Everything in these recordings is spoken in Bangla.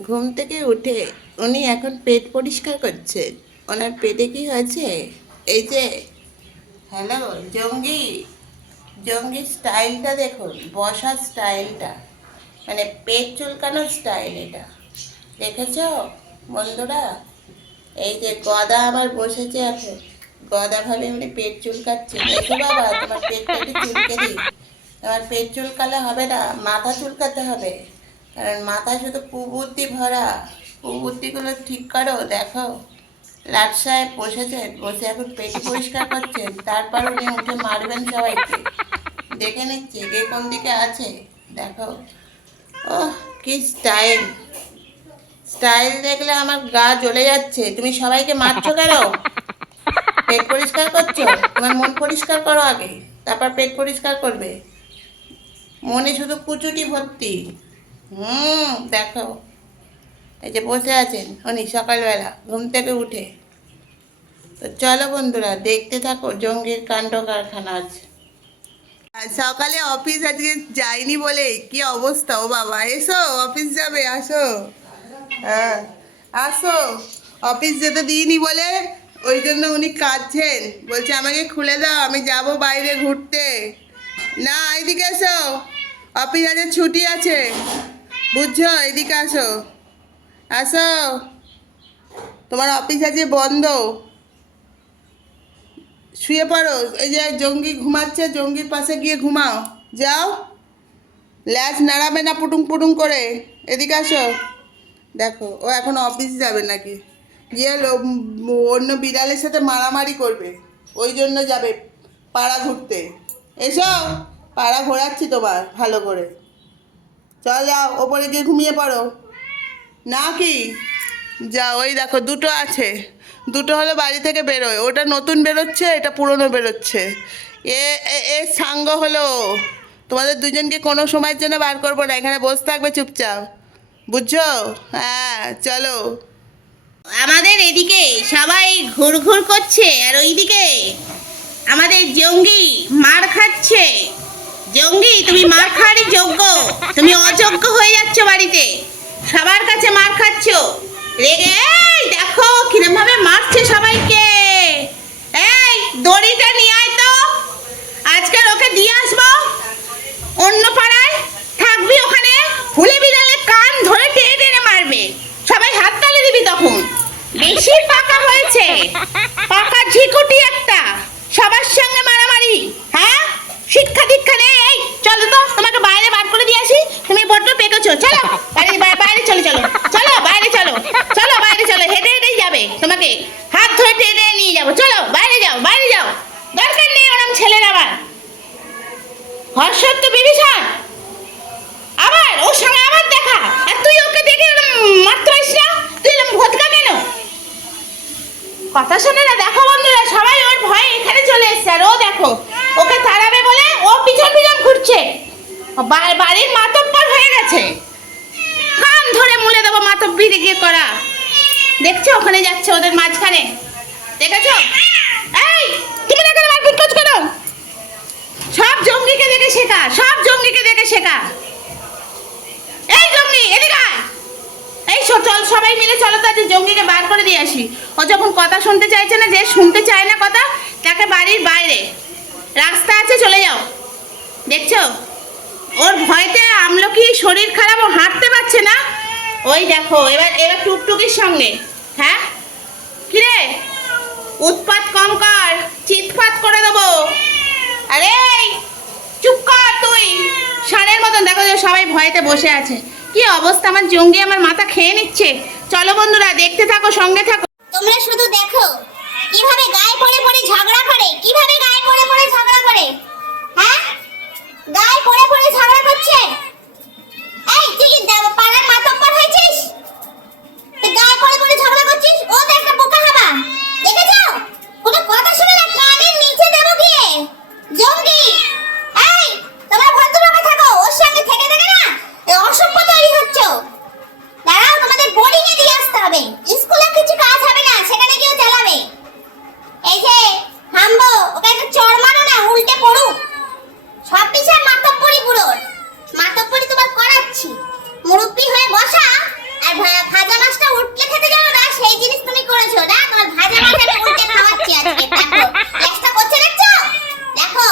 ঘুম থেকে উঠে উনি এখন পেট পরিষ্কার করছেন। ওনার পেটে কি হয়েছে? এই যে, হ্যালো জঙ্গি, জঙ্গির স্টাইলটা দেখুন, বসার স্টাইলটা, মানে পেট চুলকানোর স্টাইল এটা। দেখেছ বন্ধুরা? এই যে গদা আমার বসেছে এখন, গদা ভাবে উনি পেট চুলকাচ্ছে। দেখো বাবা, তোমার পেটটা একটু চুলকে দিই। তোমার পেট চুলকালে হবে না, মাথা চুলকাতে হবে, কারণ মাথা শুধু কুবুদ্ধি ভরা। কুবুদ্ধিগুলো ঠিক করো। দেখো, লাট সাহেব বসেছেন, বসে এখন পেটি পরিষ্কার করছেন, তারপর উনি উঠে মারবেন সবাইকে। দেখে নিচ্ছে কে কোন দিকে আছে। দেখো, ওহ কি স্টাইল! স্টাইল দেখলে আমার গা জ্বলে যাচ্ছে। তুমি সবাইকে মারছো কেন? পেট পরিষ্কার করছো? তোমার মন পরিষ্কার করো আগে, তারপর পেট পরিষ্কার করবে। মনে শুধু কুচুটি ভর্তি। দেখো, এই যে বসে আছেন উনি সকালবেলা ঘুম থেকে উঠে। তো চলো বন্ধুরা, দেখতে থাকো জঙ্গির কাণ্ড কারখানা আজ। আর সকালে অফিস আজকে যাইনি বলে কি অবস্থা! ও বাবা, এসো অফিস যাবে, আসো। হ্যাঁ, আসো। অফিস যেতে দিইনি বলে ওই জন্য উনি কাঁদছেন, বলছে আমাকে খুলে দাও, আমি যাব বাইরে ঘুরতে। না, এদিকে এসো, অফিস আজকে ছুটি আছে, বুঝছো? এদিকে আসো, আসো, তোমার অফিস আজকে বন্ধ। শুয়ে পড়ো। এই যে জঙ্গি ঘুমাচ্ছে, জঙ্গির পাশে গিয়ে ঘুমাও, যাও। ল্যাজ নাড়াবে না পুটুং পুটুং করে। এদিকে আসো। দেখো, ও এখন অফিস যাবে নাকি, গিয়ে অন্য বিড়ালের সাথে মারামারি করবে, ওই জন্য যাবে পাড়া ঘুরতে। এসো, পাড়া ঘোরাচ্ছি তোমার ভালো করে। চল যাও, ওপরে গিয়ে ঘুমিয়ে পড়ো। না কি, যা। ওই দেখো দুটো আছে, দুটো হলো বাড়ি থেকে বেরোয়, ওটা নতুন বেরোচ্ছে, এটা পুরনো বেরোচ্ছে। এ এ এ সাঙ্গ হলো। তোমাদের দুজনকে কোনো সময়ের জন্য বার করবো না, এখানে বসে থাকবে চুপচাপ, বুঝছো? হ্যাঁ, চলো। আমাদের এদিকে সবাই ঘুরঘুর করছে, আর ওইদিকে আমাদের জঙ্গি মার খাচ্ছে। জঙ্গি, তুমি মার খাওয়ারই যোগ্য, তুমি অযোগ্য হয়ে যাচ্ছ বাড়িতে, সবার কাছে মার খাচ্ছ। রেগে, এই দেখো কিরম ভাবে মারছে সবাইকে। এই দড়িটা নিয়ে আয় তো, আজকাল ওকে দিয়ে আসবো। অন্য পাড়ায় থাকবি, ওখানে হুলে বিড়ালে কান ধরে টেনে টেনে মারবে, সবাই হাত তালি দিবি তখন। বেশি পাকা হয়েছে, পাকা ঝিকুটি একটা, সবার সঙ্গে মারামারি। হ্যাঁ, শিক্ষা দীক্ষা নেই। এই চলো তো, তোমাকে বাইরে বার করে দিয়ে আসি, তুমি বড্ড পেকেছো। চলো বাইরে, বাইরে চলো, চলো চলো বাইরে, চলো চলো বাইরে, চলো হেঁটে হেঁটেই যাবে, তোমাকে হাত ধরে টেনে টেনে নিয়ে যাবো। চলো বাইরে যাও, বাইরে যাও, দরকার নেই ওরম ছেলের আবার। হর্ষত্ব বিভীষণ, আবার ওর সঙ্গে আবার দেখা, আর তুই ওকে দেখে মারতে পারিস না? তুই এরকম ভোটকা কেন? কথা শোনে না। দেখো বন্ধুরা, সবাই ওর ভয়ে এখানে চলে এসছে, আর ও দেখো ওকে তাড়াবে বলে ও পিছন পিছন ঘুরছে। বাড়ির মাতব্বর হয়ে গেছে, কান ধরে মুলে দেবো মাতব্বিরি গিয়ে করা। দেখছো ওখানে যাচ্ছে ওদের মাঝখানে, দেখেছো? এই তুমি না কেন মারপিট করছো কেন? সব জঙ্গিকে দেখে শেখা, সব জঙ্গিকে দেখে শেখা। এই জঙ্গি এদিকে আয়। এই চল সবাই মিলে চলো তো, আজ জঙ্গিকে বার করে দিয়ে আসি। ও যখন কথা শুনতে চাইছে না, যে শুনতে চায় না কথা, তাকে বাড়ির বাইরে রাস্তা আছে, চলে যাও। দেখছো ওর ভয়তে আমলকি শরীর খারাপ, ও হাঁটতে পারছে না। ওই দেখো এবার এবার টুকটুকির সঙ্গে। হ্যাঁ কিরে, উৎপাত কম কর, চিৎপাত করে দেবো। আরে চুপ কর তুই, ষাঁড়ের মতন। দেখো যে সবাই ভয়েতে বসে আছে, কি অবস্থা! আমার জঙ্গি আমার মাথা খেয়ে নিচ্ছে। চলো বন্ধুরা, দেখতে থাকো, সঙ্গে থাকো। তোমরা শুধু দেখো কিভাবে গায়ে পড়ে পড়ে ঝগড়া করে, কিভাবে গায়ে পড়ে পড়ে ঝগড়া করে। হ্যাঁ, গায়ে পড়ে পড়ে ঝগড়া করছে। এই তুই কি পাড়ার মাতব্বর হয়েছিস? তুই গায়ে পড়ে পড়ে ঝগড়া করছিস, ও তো একটা বোকা হাবা। দেখেছো, কোনো কথা শুনে না, কানের নিচে দেবো গিয়ে। জঙ্গি, এই তোমরা ভদ্রভাবে থাকো, ওর সঙ্গে থেকে থেকে না অসভ্য তৈরি হচ্ছে। দাঁড়াও, তোমাদের বোর্ডিং এ দিয়ে আসতে হবে, স্কুলে কিছু কাজ হবে না, সেখানে গিয়ে চালাবে। এই যে হামবো, ওকে একটা চড় মারো না, উল্টে পড়ুক। সব পিছার মাতব্বরি পুরোর মাতব্বরি তোমার করাচ্ছি। মুরব্বি হয়ে বসা আর আজকে দেখো লেজটা করছে দেখছো দেখো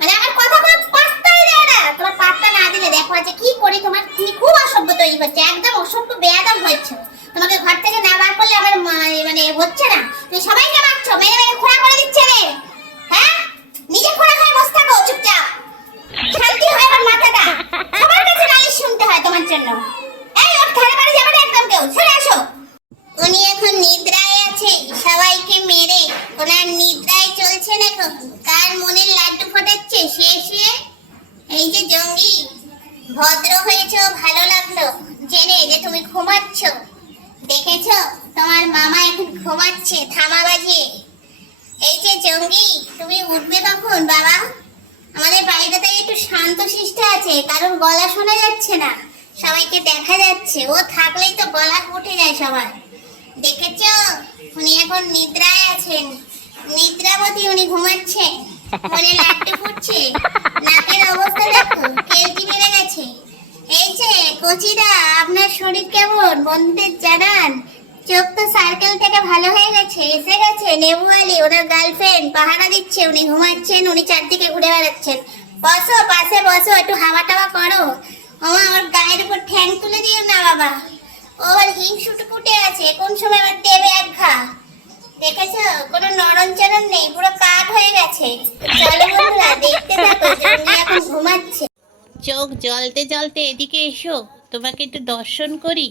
মানে আমার কথা কোনো পাত্তাই দেয় না তোমার পাত্তা না দিলে দেখো আজ কি করি তোমার তুমি খুব অসভ্য তৈরি করছে একদম অসভ্য বেয়াদব হচ্ছে তোমাকে ঘর থেকে না বার করলে আমার মানে হচ্ছে না তুমি সবাইকে মারছো মেরে মেরে খোঁড়া করে দিচ্ছে রে হ্যাঁ নিজে খোঁড়া খায় বসে থাকো চুপচাপ শান্তি হয় আমার মাথাটা সবার কাছে নালিশ শুনতে হয় তোমার জন্য এই ওর ঘরে বাড়ি যাবে না একদম কেউ চলে আসো উনি এখন নিদ্রায় আছে সবাইকে মেরে ওনার নিদ্রায় চলছে দেখো কার মনের লাড্ডু ফোটাচ্ছে সে এই যে জঙ্গি ভদ্র হয়েছো ভালো লাগলো জেনে যে তুমি ঘুমাচ্ছ দেখেছো তোমার মামা এখন ঘুমাচ্ছে থামা বাজিয়ে এই যে জঙ্গি তুমি উঠবে কখন বাবা আমাদের বাড়িটাতে একটু শান্ত শিষ্ট আছে কারণ গলা শোনা যাচ্ছে না সবাইকে দেখা যাচ্ছে ও থাকলেই তো গলা উঠে যায় সবার দেখেছো উনি এখন নিদ্রায় আছেন নিদ্রাবতী উনি ঘুমাচ্ছেন মনে লাড্ডু ফুটছে নাকের অবস্থা দেখো কেলটি বেড়ে গেছে এই যে কচিদা আপনার শরীর কেমন বন্ধুদের জানান চোখ তো সার্কেল থেকে ভালো হয়ে গেছে এসে গেছে নেবু আলী ওনার গার্লফ্রেন্ড পাহারা দিচ্ছে উনি ঘুমাচ্ছেন উনি চারদিকে ঘুরে বেড়াচ্ছেন বসো পাশে বসো একটু হাওয়া টাওয়া করো ওর গায়ের উপর ঠ্যাং তুলে দিও না বাবা ওর হিংসুটে কুটে আছে কোন সময় আবার দেবে এক ঘা দেখেছো কোনো নরম নেই পুরো কাঠ হয়ে গেছে চলো বন্ধুরা দেখতে থাকো জঙ্গি এখন ঘুমাচ্ছে চোখ জ্বলতে জ্বলতে এদিকে এসো তোমাকে একটু দর্শন করি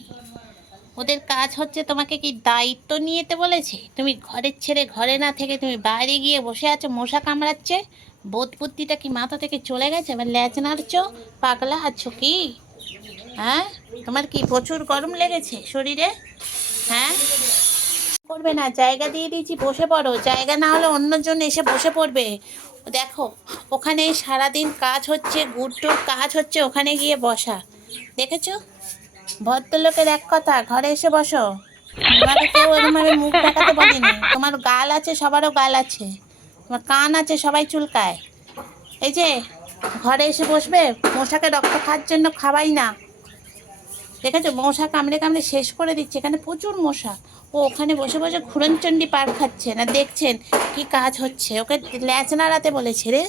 ওদের কাজ হচ্ছে তোমাকে কি দায়িত্ব নিয়েতে বলেছে তুমি ঘরের ছেড়ে ঘরে না থেকে তুমি বাইরে গিয়ে বসে আছো মশা কামড়াচ্ছে বোধ বুদ্ধিটা কি মাথা থেকে চলে গেছে এবার ল্যাচ নাড়ছো পাগলা আছো কি হ্যাঁ তোমার কি প্রচুর গরম লেগেছে শরীরে হ্যাঁ করবে না জায়গা দিয়ে দিয়েছি বসে পড়ো জায়গা না হলে অন্যজন এসে বসে পড়বে দেখো ওখানে সারাদিন কাজ হচ্ছে গুড্ডুর কাজ হচ্ছে ওখানে গিয়ে বসা দেখেছো ভদ্রলোকের এক কথা ঘরে এসে বসো তোমাকে কেউ এরকমভাবে মুখ দেখাতে বলেনি তোমার গাল আছে সবারও গাল আছে তোমার কান আছে সবাই চুলকায় এই যে ঘরে এসে বসবে মশাকে রক্ত খাওয়ার জন্য খাওয়াই না দেখেছো মশা কামড়ে কামড়ে শেষ করে দিচ্ছে এখানে প্রচুর মশা ও ওখানে বসে বসে ঘুরনচণ্ডী পার খাচ্ছে না দেখছেন কি কাজ হচ্ছে ওকে ল্যাচ নাড়াতে বলেছে রে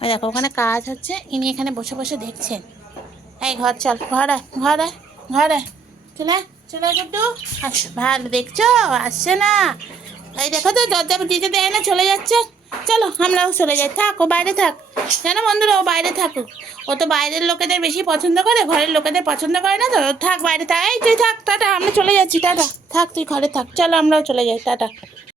ওই দেখো ওখানে কাজ হচ্ছে ইনি এখানে বসে বসে দেখছেন এই ঘর চল ঘরে চলে চলে গুড্ডু ভালো দেখছো আসছে না এই দেখো তো দরজা দিতে দেয় না চলে যাচ্ছে চলো আমরাও চলে যাই থাক ও বাইরে থাক জানো বন্ধুরা ও বাইরে থাকুক ও তো বাইরের লোকেদের বেশি পছন্দ করে ঘরের লোকেদের পছন্দ করে না তো থাক বাইরে থাক এই তুই থাক টাটা আমরা চলে যাচ্ছি টাটা থাক তুই ঘরে থাক চলো আমরাও চলে যাই টাটা